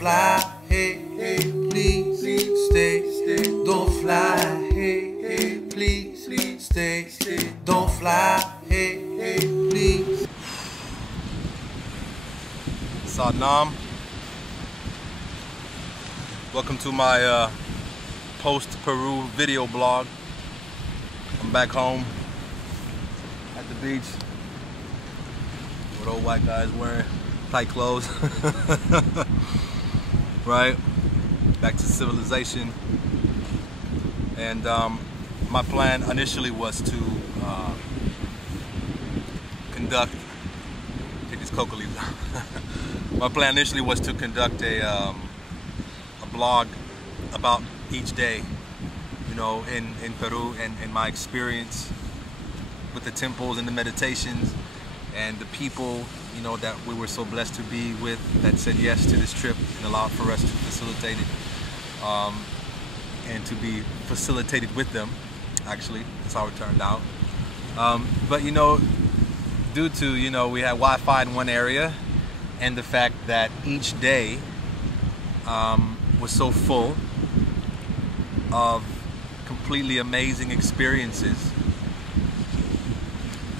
fly, hey, hey, please stay. Don't fly, hey, hey, please stay. Don't fly, hey, hey, please. So Naam, welcome to my post-Peru video blog. I'm back home at the beach with old white guys wearing tight clothes. Right? Back to civilization. And my plan initially was to conduct, take these coca leaves out. My plan initially was to conduct a blog about each day, you know, in Peru, and my experience with the temples and the meditations and the people, you know, that we were so blessed to be with, that said yes to this trip and allowed for us to facilitate it, and to be facilitated with them. Actually, that's how it turned out. But you know, due to, you know, we had Wi-Fi in one area, and the fact that each day was so full of completely amazing experiences,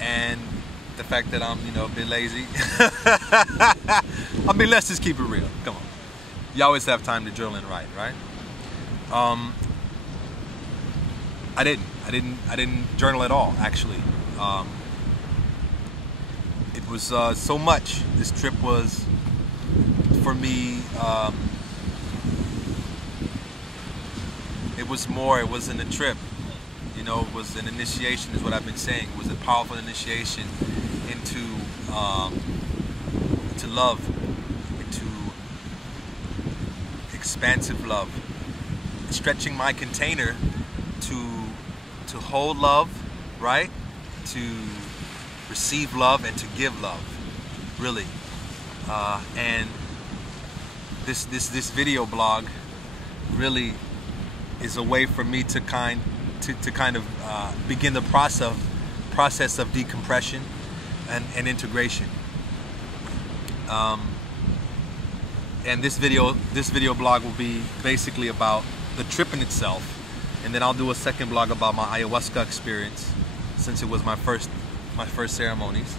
and the fact that I'm, you know, a bit lazy. I mean, let's just keep it real. Come on, you always have time to journal and write, right? I didn't journal at all, actually. It was so much. This trip was, for me, it was more. It wasn't a trip, you know. It was an initiation, is what I've been saying. It was a powerful initiation into love, into expansive love, stretching my container to hold love, right? To receive love and to give love, really. And this video blog really is a way for me to kind of begin the process of decompression and integration. And this video blog will be basically about the trip in itself, and then I'll do a second blog about my ayahuasca experience, since it was my first ceremonies,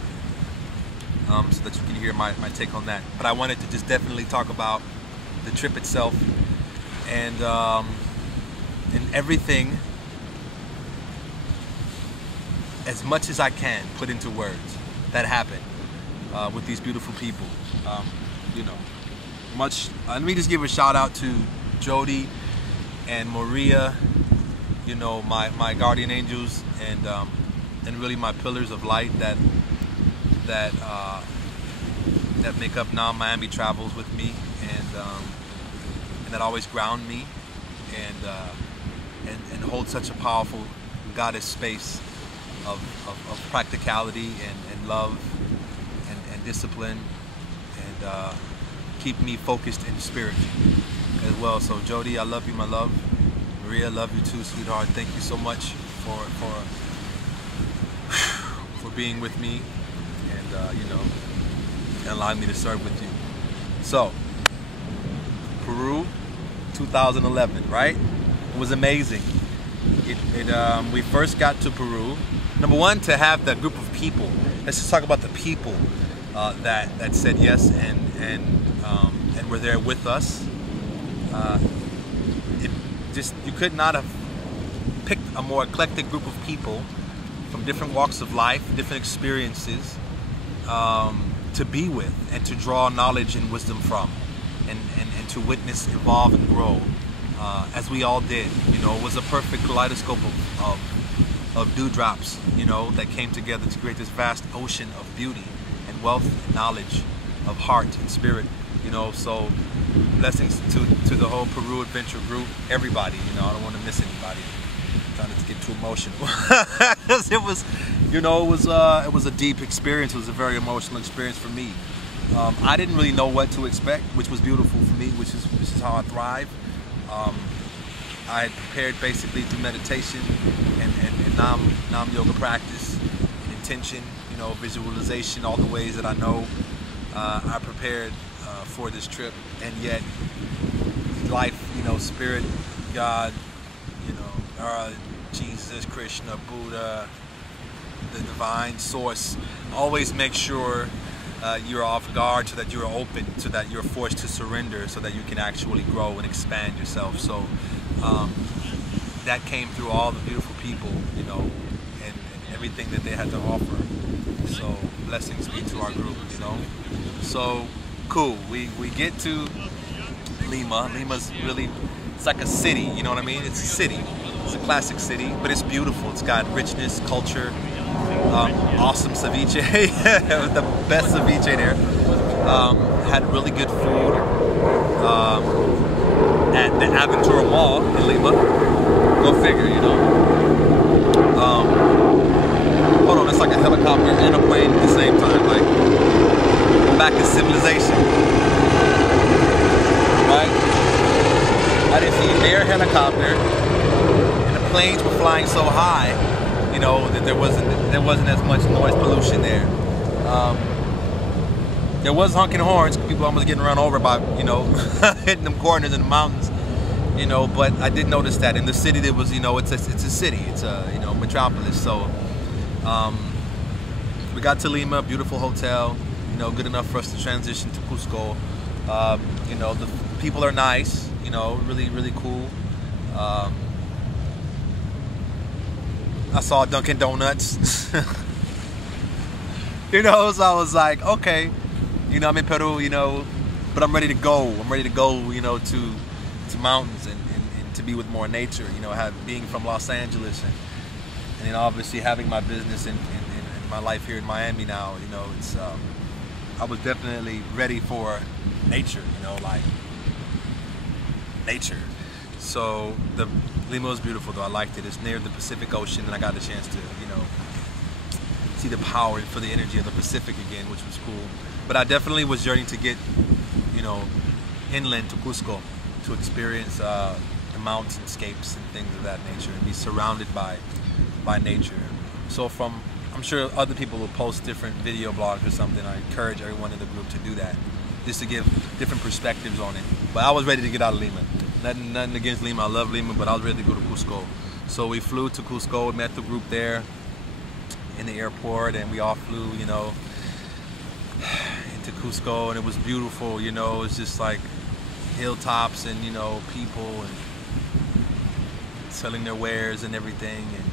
so that you can hear my take on that. But I wanted to just definitely talk about the trip itself, and everything, as much as I can put into words that happened with these beautiful people. You know, let me just give a shout out to Jody and Maria, you know, my guardian angels, and really my pillars of light that make up Naam Miami Travels with me, and that always ground me, and hold such a powerful goddess space of practicality and love and discipline, and keep me focused in spirit as well. So Jody, I love you, my love. Maria, I love you too, sweetheart. Thank you so much for being with me, and you know, allowing me to serve with you. So Peru 2011, right? It was amazing. We first got to Peru. Number one, to have that group of people. Let's just talk about the people that said yes and were there with us. You could not have picked a more eclectic group of people from different walks of life, different experiences, to be with and to draw knowledge and wisdom from, and to witness, evolve, and grow, as we all did. You know, it was a perfect kaleidoscope of dewdrops, you know, that came together to create this vast ocean of beauty and wealth and knowledge of heart and spirit, you know. So blessings to the whole Peru Adventure group, everybody. You know, I don't want to miss anybody. I'm trying not to get too emotional. It was, you know, it was a deep experience. It was a very emotional experience for me. I didn't really know what to expect, which was beautiful for me, which is how I thrive. I had prepared basically through meditation and Naam yoga practice, intention, you know, visualization, all the ways that I know. I prepared for this trip, and yet life, you know, spirit, God, you know, Jesus, Krishna, Buddha, the divine source, always make sure you're off guard, so that you're open, so that you're forced to surrender, so that you can actually grow and expand yourself. So that came through all the beautiful people, you know, and everything that they had to offer. So blessings be to our group, you know. So cool. We get to Lima. Lima's really, it's like a city, you know what I mean? It's a city. It's a classic city, but it's beautiful. It's got richness, culture, awesome ceviche. The best ceviche there. Had really good food at the Aventura Mall in Lima. Go figure, you know. Hold on, it's like a helicopter and a plane at the same time. Like, back in civilization. Right? I didn't see an air helicopter, and the planes were flying so high, you know, that there wasn't as much noise pollution there. There was honking horns, people almost getting run over by, you know, hitting them corners in the mountains, you know. But I did notice that in the city there was, you know, it's a city, it's a, you know, metropolis. So we got to Lima, beautiful hotel, you know, good enough for us to transition to Cusco. You know, the people are nice, you know, really, really cool. I saw Dunkin' Donuts. You know, so I was like, okay, you know, I'm in Peru, you know, but I'm ready to go. I'm ready to go, you know, to mountains and to be with more nature, you know, being from Los Angeles and then obviously having my business in my life here in Miami now, you know, it's, I was definitely ready for nature, you know, like nature. So the Lima was beautiful though. I liked it. It's near the Pacific Ocean, and I got a chance to, you know, see the power for the energy of the Pacific again, which was cool. But I definitely was yearning to get, you know, inland to Cusco to experience the mountainscapes and things of that nature and be surrounded by nature. So I'm sure other people will post different video blogs or something. I encourage everyone in the group to do that, just to give different perspectives on it. But I was ready to get out of Lima. Nothing against Lima, I love Lima, but I was ready to go to Cusco. So we flew to Cusco, met the group there in the airport, and we all flew, you know, into Cusco, and it was beautiful, you know. It's just like hilltops and, you know, people and selling their wares and everything, and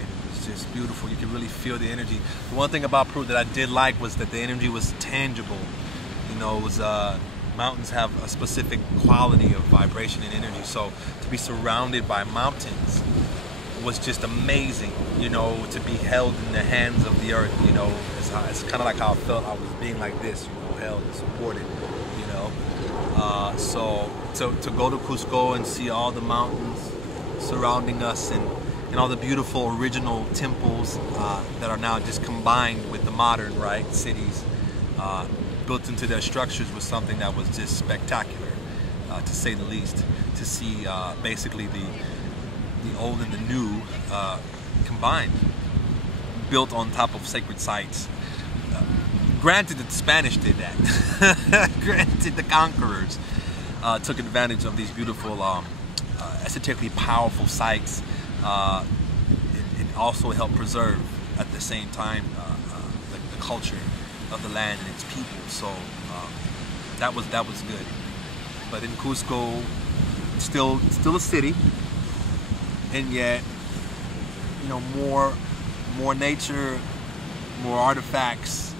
it was just beautiful. You could really feel the energy. The one thing about Peru that I did like was that the energy was tangible. You know, it was mountains have a specific quality of vibration and energy, so to be surrounded by mountains was just amazing, you know, to be held in the hands of the earth, you know. It's kind of like how I felt I was being like this, you know, held and supported, you know. So to go to Cusco and see all the mountains surrounding us and all the beautiful original temples that are now just combined with the modern, right, cities, built into their structures, was something that was just spectacular, to say the least. To see basically the old and the new combined, built on top of sacred sites. Granted that the Spanish did that. Granted the conquerors took advantage of these beautiful, aesthetically powerful sites, and also helped preserve at the same time the culture of the land and its people. So that was good. But in Cusco, still a city, and yet, you know, more nature, more artifacts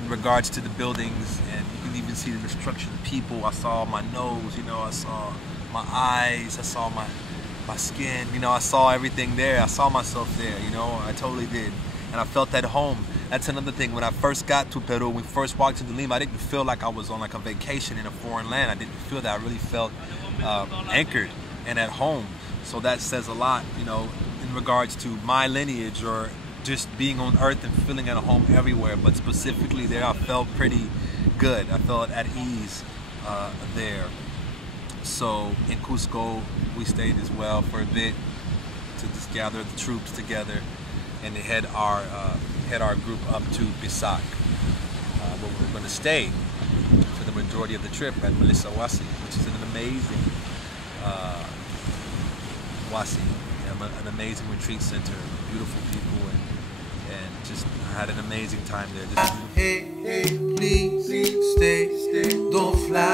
in regards to the buildings, and you can even see the destruction of people. I saw my nose, you know, I saw my eyes, I saw my skin, you know, I saw everything there. I saw myself there, you know, I totally did. And I felt at home. That's another thing. When I first got to Peru, when we first walked into Lima, I didn't feel like I was on like a vacation in a foreign land. I didn't feel that. I really felt anchored and at home. So that says a lot, you know, in regards to my lineage, or just being on earth and feeling at home everywhere. But specifically there, I felt pretty good. I felt at ease there. So in Cusco, we stayed as well for a bit to just gather the troops together and head our group up to Pisac, where we're going to stay for the majority of the trip at Melissa Wasi, which is an amazing an amazing retreat center, beautiful people, and just I had an amazing time there. Hey, hey, please stay, don't fly.